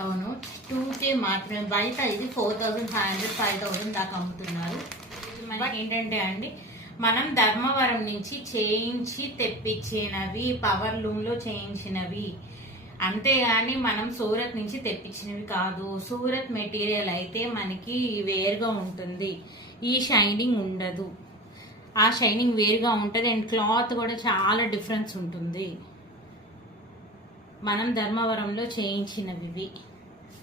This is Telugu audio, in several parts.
అవును, 2K మాత్రమే. బయట ఇది 4500 5000 దాకా అమ్ముతున్నారు. మనకి ఏంటంటే అండి, మనం ధర్మవరం నుంచి చేయించి తెప్పించినవి, పవర్ లూమ్ లో చేయించినవి, అంతేగాని మనం సూరత్ నుంచి తెప్పించినవి కాదు. సూరత్ మెటీరియల్ అయితే మనకి వేరుగా ఉంటుంది, ఈ షైనింగ్ ఉండదు. ఆ షైనింగ్ వేరుగా ఉంటుంది అండ్ క్లాత్ కూడా చాలా డిఫరెన్స్ ఉంటుంది. మనం ధర్మవరంలో చేయించినవి ఇవి.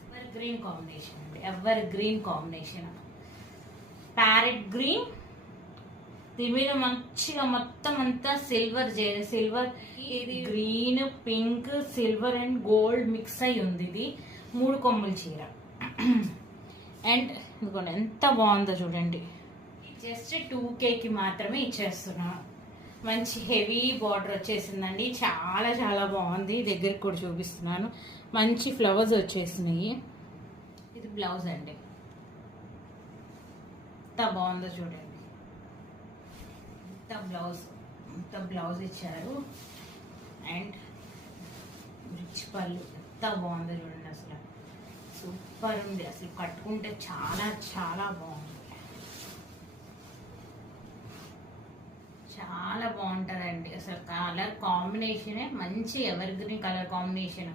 ఎవర్ గ్రీన్ కాంబినేషన్ అండి, ever green combination. Parrot green, దీని మీద మంచిగా మొత్తం అంతా సిల్వర్ సిల్వర్, ఇది green, pink, silver and gold mix అయి ఉంది. ఇది 3 కొమ్ముల చీర అండ్ ఇదిగోండి ఎంత బాగుందో చూడండి. జస్ట్ 2Kకి మాత్రమే ఇచ్చేస్తున్నాం. మంచి హెవీ బార్డర్ వచ్చేసిందండి, చాలా చాలా బాగుంది. దగ్గరికి కూడా చూపిస్తున్నాను, మంచి ఫ్లవర్స్ వచ్చేసినాయి. ఇది బ్లౌజ్ అండి, ఎంత బాగుందో చూడండి. ఇంత బ్లౌజ్ ఇచ్చారు అండ్ రిచ్ పళ్ళు, ఎంత బాగుందో చూడండి. అసలు సూపర్ ఉంది, అసలు కట్టుకుంటే చాలా చాలా బాగుంది. చాలా బాగుంటుందండి అసలు. కలర్ కాంబినేషనే మంచి ఎవర్ గ్రీన్ కలర్ కాంబినేషన్.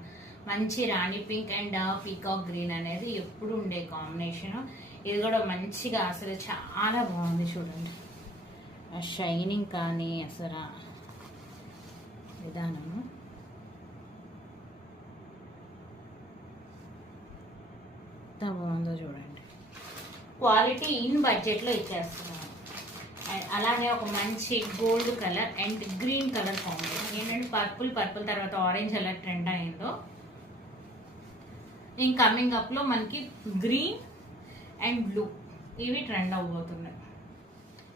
మంచి రాణి పింక్ అండ్ పీకాక్ గ్రీన్ అనేది ఎప్పుడు ఉండే కాంబినేషన్. ఇది కూడా మంచిగా అసలు చాలా బాగుంది చూడండి. ఆ షైనింగ్ కానీ అసలు విధానము ఎంత బాగుందో చూడండి. క్వాలిటీ ఇన్ బడ్జెట్లో ఇచ్చేస్తున్నాను. అండ్ అలాగే ఒక మంచి gold colour and green colour combination. ఏంటంటే పర్పుల్ తర్వాత ఆరెంజ్ ఎలా ట్రెండ్ అయిందో, ఇంక కమింగ్ అప్ లో మనకి గ్రీన్ అండ్ బ్లూ ఇవి ట్రెండ్ అవబోతున్నాయి.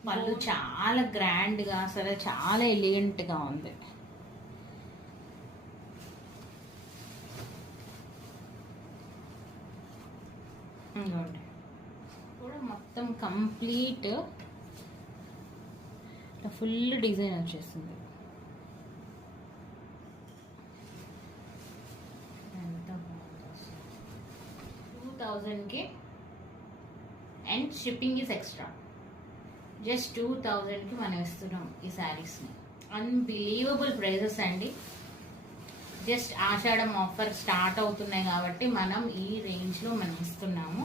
పళ్ళు చాలా గ్రాండ్ గా అసలు చాలా ఎలిగెంట్ గా ఉంది. కూడా మొత్తం కంప్లీట్ ఫుల్ డిజైన్ వచ్చేస్తుంది. ఎంత బాగుంది, 2000కి and shipping is extra. Just 2000కి మనం ఇస్తున్నాం ఈ శారీస్ని. అన్బిలీవబుల్ ప్రైజెస్ అండి. జస్ట్ ఆషాఢం ఆఫర్ స్టార్ట్ అవుతున్నాయి కాబట్టి మనం ఈ రేంజ్లో మనం ఇస్తున్నాము.